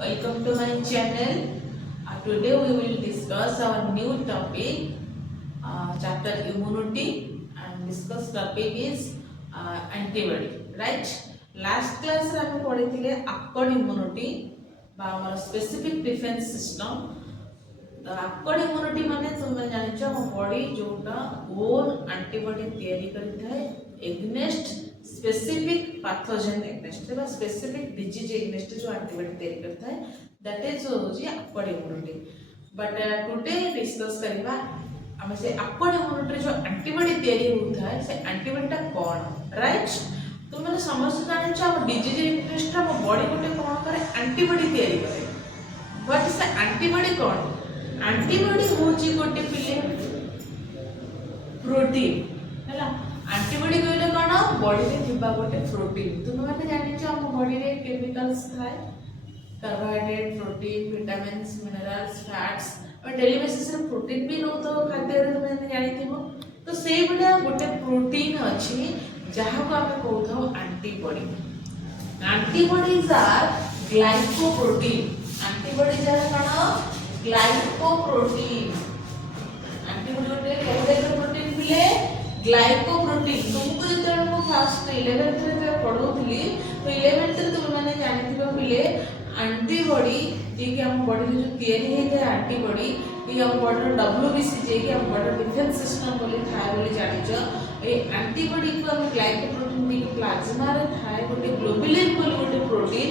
Welcome to my channel. Today we will discuss our new topic, chapter immunity, and discuss topic is antibody. Right? Last class रे हम पढ़ी थिले acquired immunity बा हमर specific defense system. तो acquired immunity माने तुम जानिଛ हम बॉडी जोटा own antibody तैयारी करि थाए against specific pathogen against बा specific disease against जो antibody तैयारी करता है that is होजी acquired immunity. But today discuss करिबा हम से acquired immunity जो antibody तैयारी होता है से antibody टा कोन राइट. तो मैंने समझ जानिछ हम disease against हम बॉडी गोटे कोन करे antibody तैयारी करे. बट से antibody कोन antibody होची गोटे पिले प्रोटीन हैला. एंटीबॉडी कहले कोन बॉडी रे थिबा गोटे प्रोटीन. तुम माने जानिछ हम बॉडी रे केमिकल्स थाए carbohydrate protein vitamins minerals fats और डेली बेसिस रे प्रोटीन भी नो तो खाद्य रे तुम माने जानिथिबो. तो सेई बडा गोटे प्रोटीन अछि जहा को हम कहथौ antibody. Antibodies are glycoprotein. Antibodies are कोन ग्लाइकोप्रोटीन. एंटीबॉडी गोटे कोडे प्रोटीन पिले ग्लाइकोप्रोटीन. तुमको जते हम फर्स्ट 11th रे पढौथली तो 11th रे तुम माने जानिथिबो पिले एंटीबॉडी जे कि हम बॉडी रे जो तयारी हे जाय एंटीबॉडी ये हम बॉडी रे डब्ल्यूबीसी जे कि हम बॉडी डिफेंस सिस्टम बोली थाय बोली जानिछ. ए एंटीबॉडी को हम ग्लाइकोप्रोटीन भी प्लाज्मा रे थाय गोटे ग्लोबुलिन बोली गोटे प्रोटीन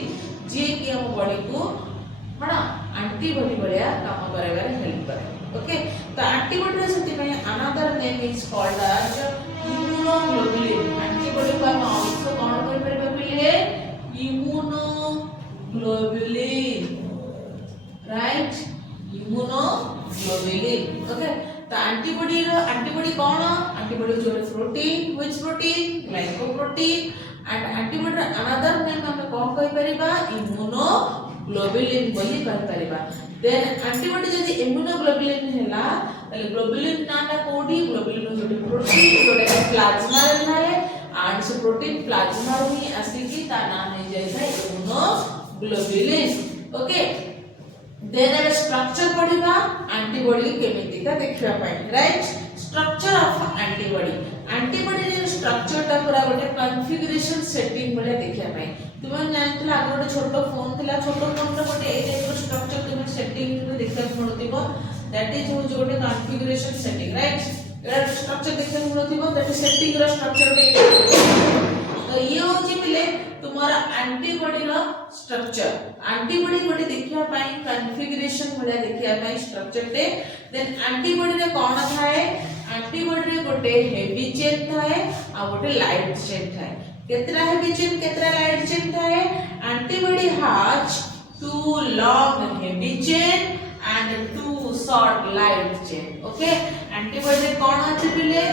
जे कि हम बॉडी को बड़ा एंटीबॉडी बलिया काम करबार हेल्प करे. ओके तो एंटीबॉडी सेति में another name is called as immunoglobulin. Antibody को हम आल्सो कोन कर परबा पिले इम्यूनोग्लोबुलिन राइट. इम्यूनोग्लोबुलिन. ओके तो एंटीबॉडी कोन एंटीबॉडी जो protein which protein glycoprotein and antibody another name हम कोन कहि परबा इम्यूनोग्लोबुलिन बोली कहि परबा. देन एंटीबॉडी जदि इम्यूनोग्लोबुलिन हैला तले ग्लोबुलिन नाटा कोडी globulin Jote protein Jote plasma रे थाए एंड से प्रोटीन प्लाज्मा रो ही आसीकी ता नाम हे जाय है इम्यूनोग्लोबुलिन. ओके देन ए स्ट्रक्चर पढिबा एंटीबॉडी केमिति का देखिबा पाई right. Structure of antibody. Antibody रे स्ट्रक्चर ता पूरा गोटे कॉन्फ़िगरेशन सेटिंग बले देखिबा पाई. तुम जानथिला आगो गोटे छोटो फोन थिला छोटो फोन रे गोटे ए टाइप रो स्ट्रक्चर तुम सेटिंग रे देखा मिलुथिबो दैट इज हो गोटे कॉन्फ़िगरेशन सेटिंग राइट. एरा स्ट्रक्चर देखा मिलुथिबो दैट इज सेटिंग रो स्ट्रक्चर रे. तो ये होची मिले तुम्हारा एंटीबॉडी रो स्ट्रक्चर. एंटीबॉडी गोटे देखिया पाई कॉन्फ़िगरेशन बले देखिया पाई स्ट्रक्चर ते. देन एंटीबॉडी रे कोन थाए एंटीबॉडी रे गोटे हेवी चेन थाए आ गोटे लाइट चेन थाए. केतरा हेवी चेन केतरा लाइट चेन थाए. Antibody has 2 long heavy chain and 2 short light chain. Okay antibody रे कोन अछि पिले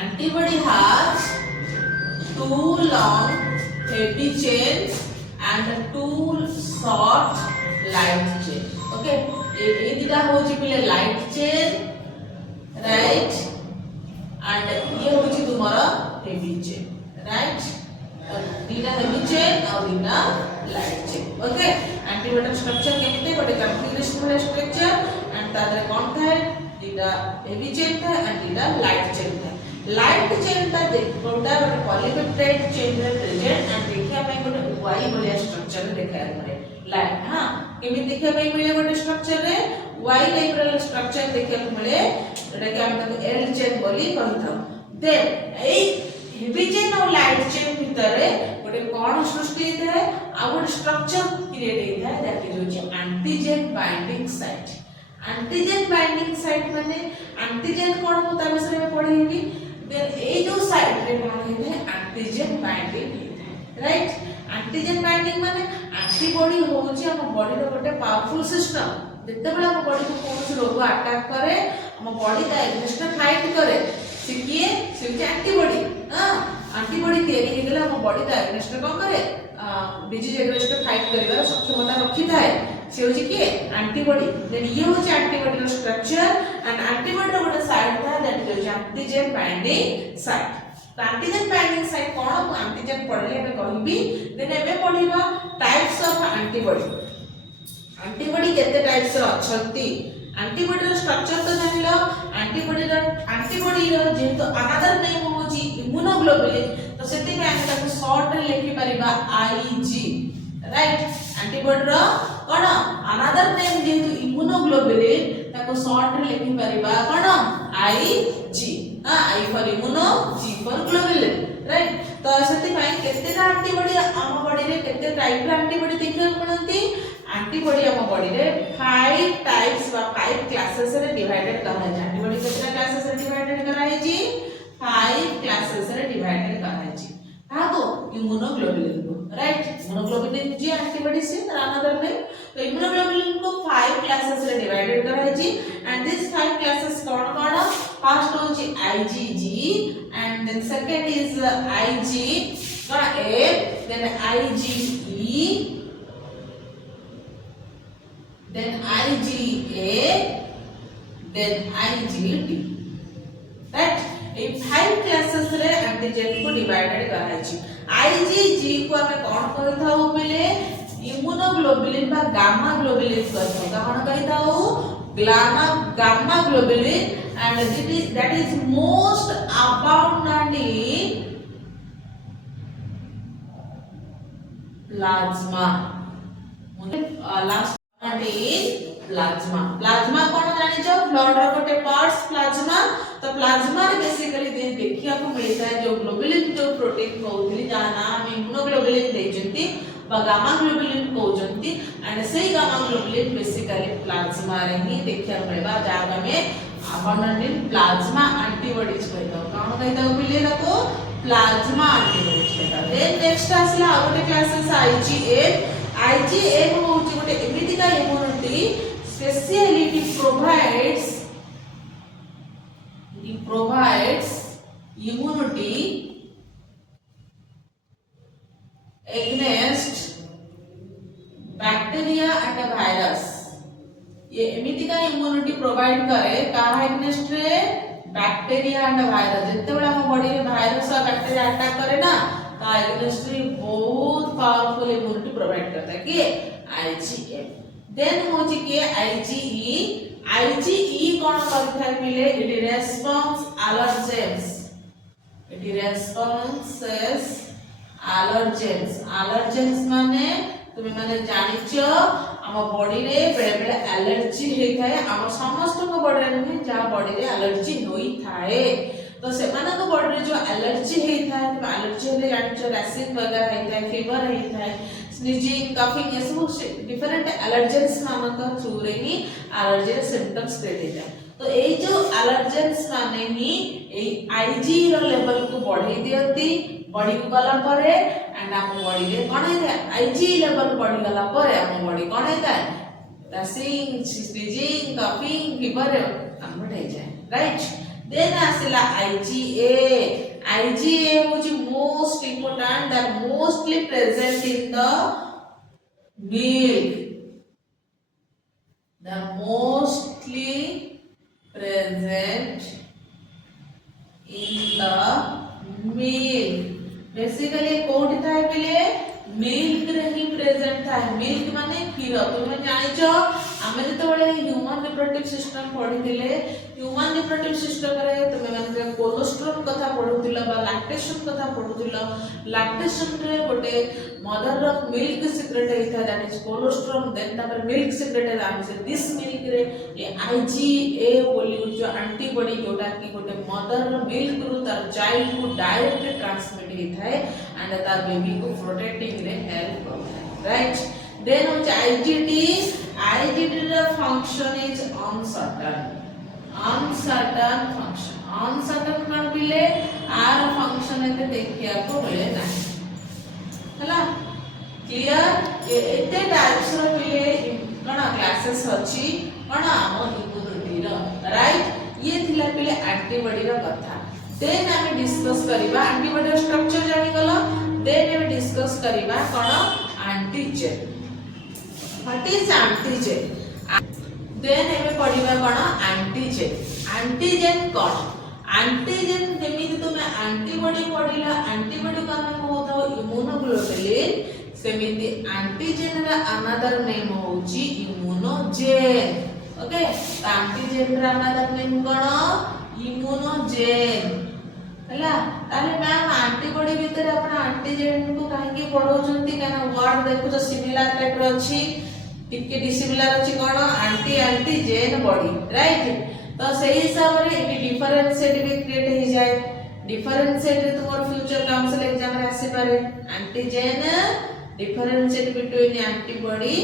antibody has 2 long heavy chains and 2 short light chain. Okay ए दिटा होछि पिले लाइट चेन राइट एंड ये होछि तुम्हारा हेवी चेन राइट. दीना हेवी चेन और दीना light chain. Okay antibody structure केमिते गोटे कॉन्फ़िगरेशन वाला स्ट्रक्चर एंड तादरे कोन थाए दीना हेवी चेन थाए एंड दीना लाइट चेन थाए. लाइट चेन ता देखोटा गोटे पॉलीपेप्टाइड चेन रे प्रेजेंट एंड देखिया पई गोटे वाई वाला स्ट्रक्चर देखा पड़े लाइट. हां केमिते देखिया पई मिले गोटे स्ट्रक्चर रे वाई टाइप रे स्ट्रक्चर देखिया मिले एटा के हम ताको एल चेन बोली कहथौ. देन ए हेवी चेन और लाइट चेन भितरे गोटे कोन सृष्टि हेते है आ गोटे स्ट्रक्चर क्रिएट हेते है दैट इज होची antigen binding site. Antigen binding site माने एंटीजन कोन हो ता विषय में पढेबी. देन ए जो साइट रे कोन हेते है एंटीजन बाइंडिंग हेते है राइट. एंटीजन बाइंडिंग माने एंटीबॉडी होची हम बॉडी रो गोटे पावरफुल सिस्टम. जते बेला हम बॉडी को कोन रोग अटैक करे हम बॉडी ता एग्नेस्ट फाइट करे से किए से एंटीबॉडी. एंटीबॉडी तैयारी हे गेला हम बॉडी ता एग्नेस्ट कोन करे डिजीज एग्नेस्ट फाइट करिवार सक्षमता रखी थाए से होची कि एंटीबॉडी. देन ये होची एंटीबॉडी रो स्ट्रक्चर एंड एंटीबॉडी रो गोटे साइट था that is antigen binding site. तो एंटीजन बाइंडिंग साइट कोन एंटीजन पढले एबे कहबी देन एबे पढिबा टाइप्स ऑफ एंटीबॉडी एंटीबॉडी केते टाइप्स अछंती एंटीबॉडी रो स्ट्रक्चर तो जानिलो एंटीबॉडी रो जेतो अनदर नेम होची इम्यूनोग्लोबुलिन तो सेति में हम ताको शॉर्ट रे लिखि परिबा आईजी राइट एंटीबॉडी रो कोन अनदर नेम जेतो इम्यूनोग्लोबुलिन ताको शॉर्ट रे लिखि परिबा कोन IG I for immuno G for globulin right तो सेति में केते एंटीबॉडी हम बॉडी रे केते टाइप रो एंटीबॉडी देखियो पड़ंती एंटीबॉडी हम बॉडी रे 5 टाइप्स वा 5 क्लासेस रे डिवाइडेड करा है एंटीबॉडी केतना क्लासेस रे डिवाइडेड करा है जी 5 क्लासेस रे डिवाइडेड करा है जी काको इम्यूनोग्लोबुलिन को राइट इम्यूनोग्लोबुलिन जी एंटीबॉडी से अनदर नेम तो इम्यूनोग्लोबुलिन को 5 क्लासेस रे डिवाइडेड करा है जी एंड दिस 5 क्लासेस कौन कौन फर्स्ट हो जी IgG and then second is IG कौन ए then IgE then IgA then IgD right ए 5 क्लासेस रे एंटीजन को डिवाइडेड करा छि IgG को हमें कोन कहथाउ बेले इम्यूनोग्लोबुलिन बा गामा ग्लोबुलिन कहथाउ कोन कहथाउ gamma globulin and that is most abundant in plasma last plasma कोन जानि छ ब्लड रो गोटे पार्ट्स प्लाज्मा तो प्लाज्मा रे बेसिकली देखिया को मिलता है जो ग्लोबुलिन जो प्रोटीन कहउथली जा नाम इम्यूनोग्लोबुलिन देजंती बा गामा ग्लोबुलिन कहउजंती एंड सेही गामा ग्लोबुलिन बेसिकली प्लाज्मा रे ही देखिया मिलबा जा हमें abundant in plasma antibodies कहता कोन कहता बिले रको प्लाज्मा एंटीबॉडीज कहता देन नेक्स्ट आसला गोटे क्लासेस IgA को होची गोटे एमिति का immunity speciality provides immunity against bacteria and virus ये एमिति का इम्यूनिटी प्रोवाइड करे काहा अगेंस्ट रे बैक्टीरिया एंड वायरस जत्ते बडा हम बॉडी रे वायरस और बैक्टीरिया अटैक करे ना ता अगेंस्ट रे बहुत पावरफुल इम्यूनिटी प्रोवाइड करता है कि IgM देन होची कि IgE कोन करथा मिले इट रेस्पॉन्स allergens माने तुमे माने जानिचो हम बॉडी रे बेले बेले एलर्जी हे थाए हम समस्त को बॉडी रे जा बॉडी रे एलर्जी होई थाए तो से माने को बॉडी रे जो एलर्जी हे थाए तो एलर्जी हेले जानिचो रैशिंग वगैरह हे थाए फीवर हे थाए स्नीजिंग कफिंग ये सब डिफरेंट एलर्जेंस नामक थ्रू रे ही एलर्जी रे सिम्पटम्स क्रिएट हे थाए तो ए जो एलर्जेंस माने ही ए आईजी रो लेवल को बढ़ाई दियती बॉडी को गला परे एंड हम बॉडी रे कोन हे थाए आईजी लेवल बढ़ी गला परे हम बॉडी कोन हे थाए रैशिंग स्नीजिंग कफिंग फीवर हम बढ़ाई जाए राइट देन आसला IgA which is most important that mostly present in the milk basically कोठी थाए पले मिल्क रे ही प्रेजेंट थाए मिल्क माने क्षीर तुम जानिचो आमे जते बळे ह्यूमन रिप्रोडक्टिव सिस्टम पढिथिले ह्यूमन रिप्रोडक्टिव सिस्टम रे तुमे माने कोलेस्ट्रॉल कथा पढुथिला बा लैक्टेशन कथा पढुथिला लैक्टेशन रे गोटे मदर ऑफ मिल्क सीक्रेट हेता दैट इज कोलेस्ट्रॉल देन तापर मिल्क सीक्रेट है आमे से दिस मिल्क रे ये IgA बोली जो एंटीबॉडी जोटा कि गोटे मदर मिल्क रु तार चाइल्ड को डायरेक्ट ट्रांसमिट हेता है एंड तार बेबी को प्रोटेक्टिंग रे हेल्प करता है right then IgD the function is uncertain kan bile r function एते देखिया को मिले ना हला क्लियर एते टाइप्स रो बिले कणा क्लासेस अछि कणा हम इम्यूनिटी रो राइट ये थिला बिले एंटीबॉडी रो कथा देन हम डिस्कस करिबा एंटीबॉडी रो स्ट्रक्चर जानि गलो देन हम डिस्कस करिबा कणा antigen What is antigen? Then we पढ़िबा कोन एंटीजन कौन एंटीजन जेमिति तुमे एंटीबॉडी पढिला एंटीबॉडी को हम कहतो इम्यूनोग्लोबुलिन सेमिति एंटीजन रा अनदर नेम होची इम्यूनोजेन ओके तो एंटीजन रा अनदर नेम कोन इम्यूनोजेन हला ताले मैम एंटीबॉडी भीतर अपन एंटीजन को काहे की पढौचंती काना वर्ड देखु तो सिमिलर टाइप रो अछि टिके डिसिमिलर अछि कोन एंटी एंटीजन बॉडी राइट तो सही हिसाब रे एबी डिफरेंशिएट भी क्रिएट हो जाए डिफरेंशिएट तुमर फ्यूचर काउंसिल एग्जाम रे आसी पारे एंटीजन डिफरेंशिएट बिटवीन एंटीबॉडी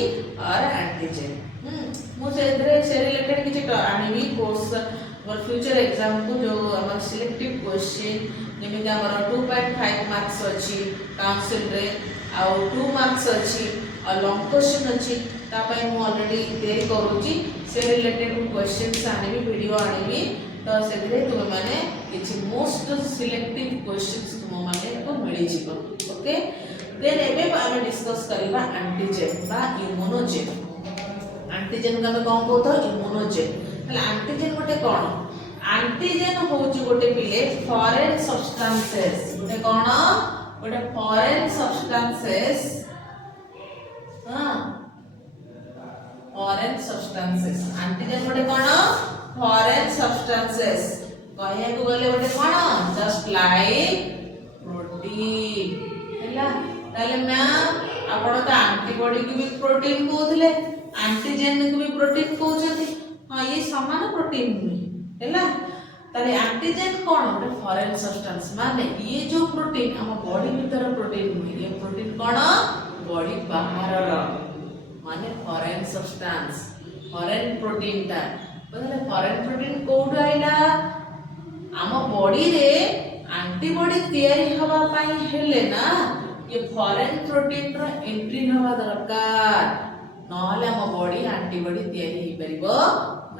और एंटीजन मु से रिलेटेड किछ आनिबी कोर्स और फ्यूचर एग्जाम को जो हमर सिलेक्टिव क्वेश्चन जेमे कि हमर 2.5 मार्क्स अछि काउंसिल रे आ 2 मार्क्स अछि और लॉन्ग क्वेश्चन अछि ता पय मु ऑलरेडी तयारी करूची से रिलेटेड क्वेश्चंस आनिबी वीडियो आनिबी तो सेदिरे तुम माने किछ मोस्ट सिलेक्टिव क्वेश्चंस तुम माने को मिली जिवो ओके देन एबे हम डिस्कस करिबा एंटीजन बा इम्यूनोजेन एंटीजन का कोन कहतो इम्यूनोजेन एंटीजन गोटे कौन एंटीजन होची गोटे पिले फॉरेन सब्सटेंसेस गोटे कौन गोटे फॉरेन सब्सटेंसेस हां फॉरेन सब्सटेंसेस एंटीजन गोटे कौन फॉरेन सब्सटेंसेस कहया को गले गोटे कौन जस्ट लाइक प्रोटीन हैला ताले मैम आपण तो एंटीबॉडी की भी प्रोटीन कहउथिले एंटीजन को भी प्रोटीन कहउछथि हां ये समान प्रोटीन हुए हैला ताले एंटीजन कोन गोटे फॉरेन सब्सटेंस माने ये जो प्रोटीन हम बॉडी भीतर प्रोटीन हुए ये प्रोटीन कोन बॉडी बाहर माने फॉरेन सब्सटेंस फॉरेन प्रोटीन ता बदले फॉरेन प्रोटीन कोड आइला हम बॉडी रे एंटीबॉडी तयारी हवा पाई हेले ना ये फॉरेन प्रोटीन रो एंट्री हवा दरकार नहले हम बॉडी एंटीबॉडी तयारी ही परिबो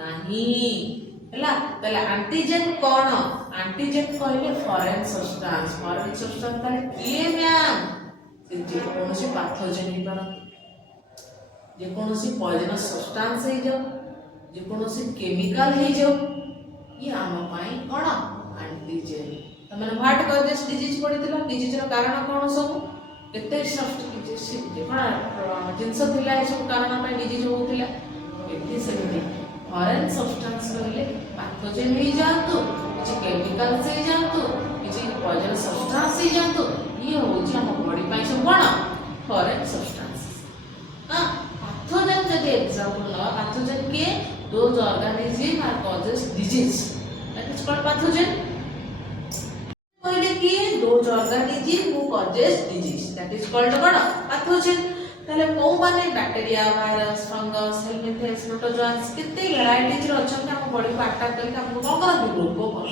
नहीं हैला तले एंटीजन कोन एंटीजन कहले फॉरेन सब्सटेंस ताले किए मैम से जे कोनोसी पैथोजन ही पर जे कोनोसी पॉइजनस सब्सटेंस हे जो जे कोनोसी केमिकल हे जो ये हम पाई कोन एंटीजन तमने व्हाट कॉजेस डिजीज पडितला डिजीज रो कारण कोन सब केते सब्सटेंस जे कोन जिंस थिला ए सब कारण पे डिजीज होतिला एठी सेमिति फॉरेन सब्सटेंस रहले पैथोजन ही जानतो किछि केमिकल से जानतो किछि पॉइजन सब्सटेंस ही जानतो ये होछि हम बॉडी पाई सब कोन फॉरेन सब्सटेंस हां पैथोजन जदि एग्जांपल ला पैथोजन के those organism are causes disease that is called pathogen कहले कि those organism who causes disease that is called कोन पैथोजन ताले को माने bacteria virus fungus helminthes protozoans कितने वैरायटीज रो अछन हम बॉडी को अटैक करके हमको कोन कर रोग को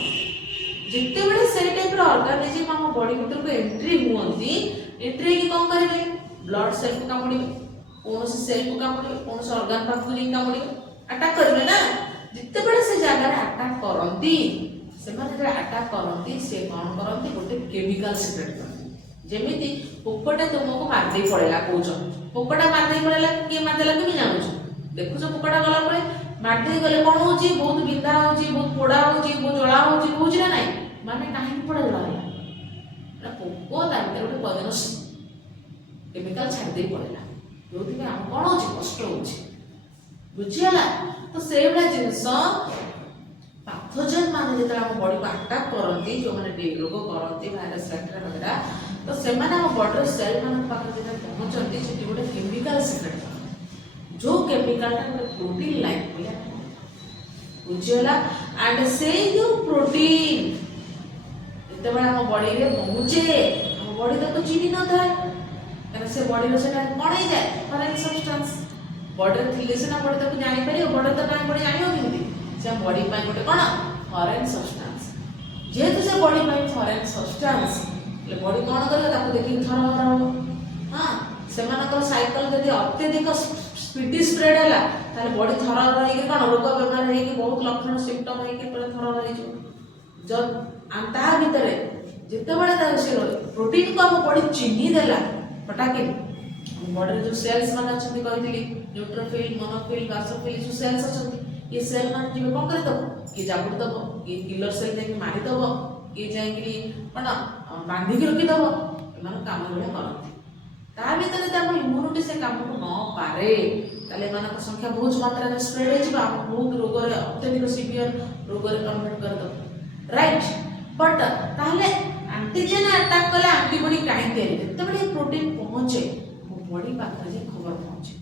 जिते बड़े से टाइप रो ऑर्गेनिज्म हम बॉडी भीतर को एंट्री हुंती एंट्री की कोन करबे ब्लड सेल को कामुड़िबे कोन से सेल को कामुड़िबे कोन से ऑर्गन पाखु जी कामुड़िबे अटैक करबे ना जिते बड़े से जगह रे अटैक करंती से माने जे अटैक करंती से कोन करंती गोटे केमिकल सिक्रेट करंती जेमिति पोकटा तुमको मार दे पड़ेला कोच पोकटा मार दे पड़ेला के मार देला तुम जानो छ देखु छ पोकटा गला परे मार दे गले कोन होची बहुत बिंधा होची बहुत पोड़ा होची बहुत जळा होची होची ना नाही माने काहे पड़ेला ना पोको ता भीतर गोटे पॉइजनस केमिकल छाड़ दे पड़ेला जोथि में हम कोन होची कष्ट होची बुझियला तो से बला जिंस पैथोजन माने जेतला हम बॉडी को अटैक करंती जो माने रोग करंती वायरस बैक्टीरिया वगैरह तो सेमाने हम बॉडी सेल मान पाखर जेना पहुंचंती सेठी गोटे केमिकल सिक्रेट जो केमिकल ता गोटे प्रोटीन लाइक बोला बुझियला एंड से जो प्रोटीन एते बडा हम बॉडी रे पहुंचे हम बॉडी तो चिनी न थाए कारण से बॉडी रो सेटा कोन हे जाय फॉरेन सब्सटेंस बॉडी रे थिले से ना बॉडी तो जानि परियो बॉडी तो ना बॉडी जानियो किंती से बॉडी पाई गोटे कोन फॉरेन सब्सटेंस जेतु से बॉडी पाई फॉरेन सब्सटेंस ले बॉडी कोन करे ताको देखि थर थर हो हां सेमानकर साइकिल जदि अत्यधिक स्पीड स्प्रेड हला ताले बॉडी थर थर हे के कोन रोग बेमार हे के बहुत लक्षण सिम्पटम हे के थर थर हे जो जब अंता भीतर जिते बड़े ता से प्रोटीन को हम बॉडी चिन्ही देला पटाके बॉडी जो सेल्स मान अछंती कहितली न्यूट्रोफिल मोनोफिल बासोफिल जो सेल्स अछंती ये सेल मान जिवे कोन करे दबो ये जाबुड़ दबो ये किलर सेल जाके मारिदेव ये जाकि कौन बांधिक रखिदेव एम काम भाया करती ता भर जब इम्यूनिटी से कम को न पारे संख्या बहुत मात्रा में स्प्रेड हो बहुत रोग अत्यधिक सीवियर रोग कन्वर्ट करदेव राइट बट ताहले एंटीजेन अटैक कले एंटीबॉडी कहीं तैयारी जिते प्रोटीन पहुंचे मो बॉडी पाखरे जे खबर पहुंचे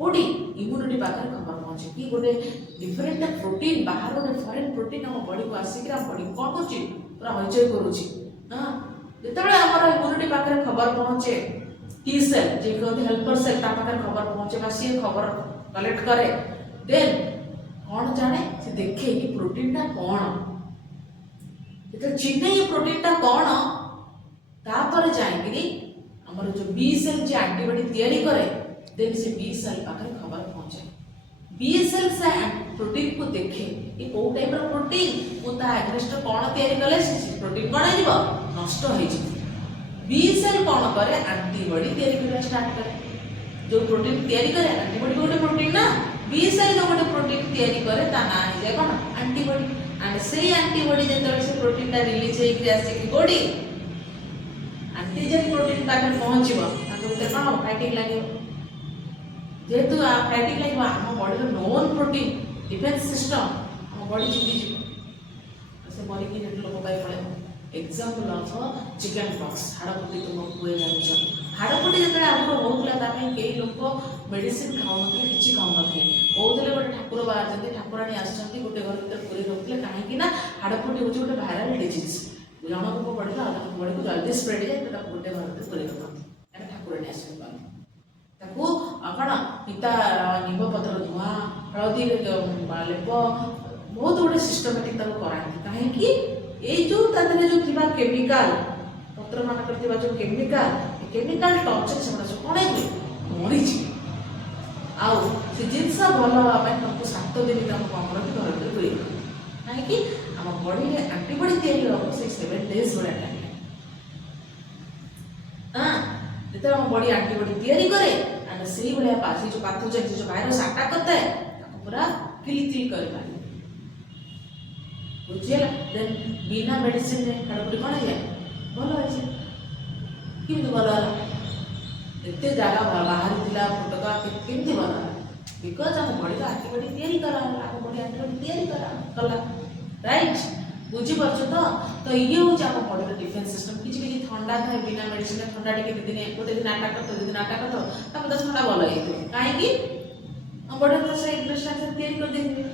बॉडी इम्यूनिटी पाखरे खबर पहुंचे कि गोटे डिफरेंट प्रोटीन बाहर गोटे फॉरेन प्रोटीन हम बॉडी को आसिक बॉडी कौन कर पूरा हलचल करुच्ची हाँ जिते आम इम्यूनिटी पाखरे खबर पहुंचे टी सेल जे कहते हेल्पर सेल ता पाखरे खबर पहुंचे बा सी खबर कलेक्ट करे देन कौन जाने से देखे कि प्रोटीन टा कौन जो चिन्ह ये प्रोटीन टा कौन तापर जाएगी हमर जो बी सेल जे एंटीबॉडी तैयारी करे देन से बी सेल पाखरे खबर पहुंचे बी सेल से प्रोटीन को देखे ये को टाइप रो प्रोटीन मुता एग्नेस्ट कौन तैयारी कले से प्रोटीन कौन आइबो नष्ट होई जे बी सेल कौन करे एंटीबॉडी तैयारी करना स्टार्ट करे जो प्रोटीन तैयारी करे एंटीबॉडी गोटे प्रोटीन ना बी सेल जो गोटे प्रोटीन तैयारी करे ता ना है जे कौन एंटीबॉडी एंड से एंटीबॉडी जेतबे से प्रोटीन ता रिलीज होई कि आसे कि बॉडी एंटीजन प्रोटीन पाखरे पहुंचबो ताको भीतर कौन फाइटिंग लागे जेहेतु फाइटिंग लागे हम बॉडी रो नोन प्रोटीन डिफेंस सिस्टम हम बॉडी जीती जी से मरी कि लोक पाई पड़े एग्जांपल ऑफ चिकन पॉक्स हाड़पुटी तुम हुए जान हाड़पुटी जो आगे होता कई लोग मेडिसिन खाऊ कि खाऊ होते गोटे ठाकुर बाहर ठाकुराणी आसुँच गोटे घर भर पूरी रखते कहीं हाड़पुटी हूँ गोटे भाइराल डिजीज जनक को बड़ी बड़ी को जल्दी स्प्रेड जाए गोटे घर भर पूरी रखते ठाकुराणी आसुँच कौन पिता निम्ब पत्र धुआं हलदी लेप बहुत गुड़े सिस्टमेटिक कराती कहीं ये जो जो थी केमिकाल पत्र मानक जो केमिकाल टॉर्चर से कौन है मरी आउ से जिनस भल हाँपाई तुमको 7 दिन तुमको कम रखी घर भर पूरी कहीं आम बॉडी में एंटीबॉडी तैयारी हम से 7 डेज भाया टाइम हाँ जो आम बॉडी एंटीबॉडी तैयारी करे एंड से भाया जो पैथोजेन जो वायरस अटैक करता है पूरा किल कर पाए बुझीगला देन बिना मेडिसिन रे हाड़पुटी कौन है भल है कि भल है एत जगह बाहर थिला फटका केमती भल है बिकज आम बॉडी एंटीबॉडी तैयारी करा आम बॉडी एंटीबॉडी तैयारी कला राइट बुझीपार तो ये हूँ आम बॉडी डिफेंस सिस्टम किसी ठंडा थाए बिना मेडिसिन ठंडा टे दिन गोटे दिन अटैक करते 2 दिन अटैक करते 10 ठंडा भल है कहीं बॉडी से इंस्ट्रक्शन तैयारी कर देते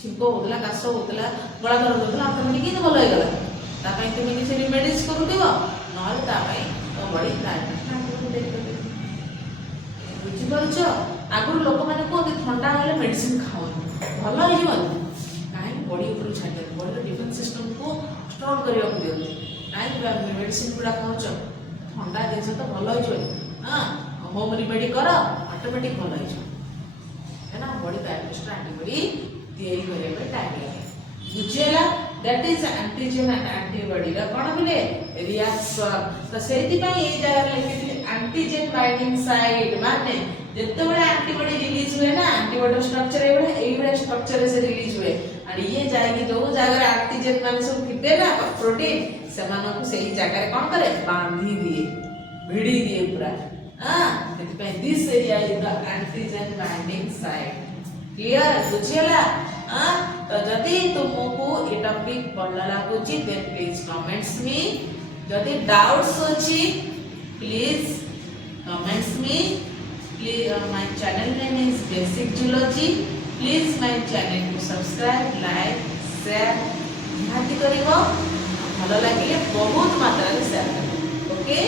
छिंको होता काश होता गला दर्द होता ऑटोमेटिक ये भल होगा तुम किसी मेडिसिन करुव ना तुम बड़ी बुझीपार आगुरी लोक मैंने कहते ठंडा हेल्ले मेडिसिन खाओ भल हो कहीं बॉडी ऊपर छाड़ बॉडी डिफेंस सिस्टम को स्ट्रॉन्ग करने को दिखाते कहीं मेडिसिन गुड़ा खाऊच ठंडा जिन तो भल हो हाँ होम रेमेडी कर ऑटोमेटिक भल हो बॉडी को एंटीबॉडी तैयारी करने टाइम लगे बुझेगा that is antigen and antibody कौन बोले रिएक्शन तो से ये जगह लिखी एंटीजन बाइंडिंग साइट माने जिते बड़े एंटीबॉडी रिलीज हुए ना एंटीबॉडी स्ट्रक्चर ये स्ट्रक्चर से रिलीज हुए और ये जाएगी जो जगह एंटीजन मान सब थिबे ना प्रोटीन से सही जगह कौन करे बांधी दिए भिड़ी दिए पूरा हां this area is the antigen binding site clear बुझेला हां तो जदि तुमको ये टॉपिक पढ़ला लागुची देन प्लीज कमेंट्स मी जदि डाउट्स अछि please comments me please my channel name is basic zoology please my channel को सब्सक्राइब लाइक शेयर निहाती करिवो भलो लागिले बहुत मात्रा रे शेयर करिवो ओके।